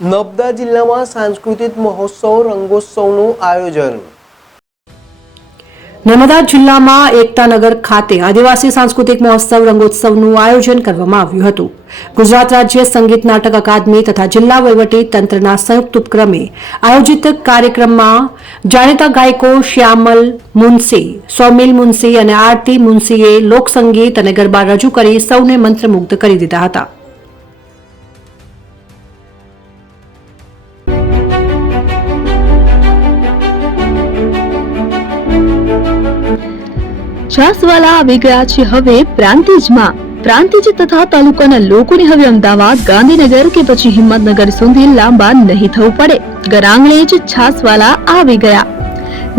નર્મદા જિલ્લામાં સાંસ્કૃતિક મહોત્સવ રંગોત્સવનું આયોજન। નર્મદા જિલ્લામાં એકતાનગર ખાતે આદિવાસી સાંસ્કૃતિક મહોત્સવ રંગોત્સવનું આયોજન કરવામાં આવ્યું હતું। ગુજરાત રાજ્ય સંગીત નાટક અકાદમી તથા જિલ્લા વહીવટી તંત્રના સંયુક્ત ઉપક્રમે આયોજિત કાર્યક્રમમાં જાણીતા ગાયકો શ્યામલ મુનસી, સૌમિલ મુનસી અને આરતી મુનસીએ લોકસંગીત અને ગરબા રજૂ કરી સૌને મંત્રમુગ્ધ કરી દીધા હતા। છાસવાલા આવી ગયા છે હવે પ્રાંતિજમાં। પ્રાંતિજ તથા તાલુકાના લોકોને હવે અમદાવાદ, ગાંધીનગર કે પછી હિંમતનગર સુધી લાંબા નહીં થવું પડે। ઘરાંગણે જ છાસવાલા આવી ગયા।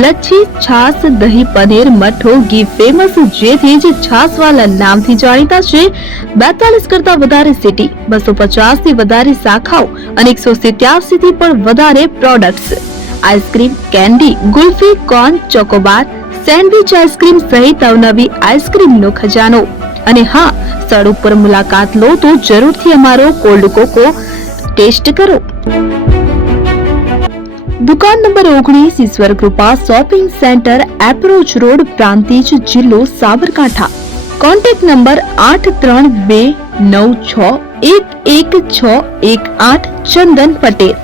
લચ્છી, છાસ, દહીં, પનીર, મઠો, ઘી ફેમસ, જેથી જ છાસવાલા નામથી જાણીતા છે। 42 કરતા વધારે સિટી, 250 થી વધારે શાખાઓ અને 187 થી પણ વધારે products. Ice cream, candy, kulfi, corn, Chocobar, sandwich ice cream સહિત અવનવી આઈસ્ક્રીમનો ખજાનો। અને હા, સ્થળ ઉપર મુલાકાત લો તો જરૂરથી અમારો કોલ્ડ કોકો ટેસ્ટ કરો। દુકાન number 19, Ishwar Krupa shopping centre, approach road, Prantij, જિલ્લો સાબરકાંઠા। Contact number 8329611618 Chandan Patel.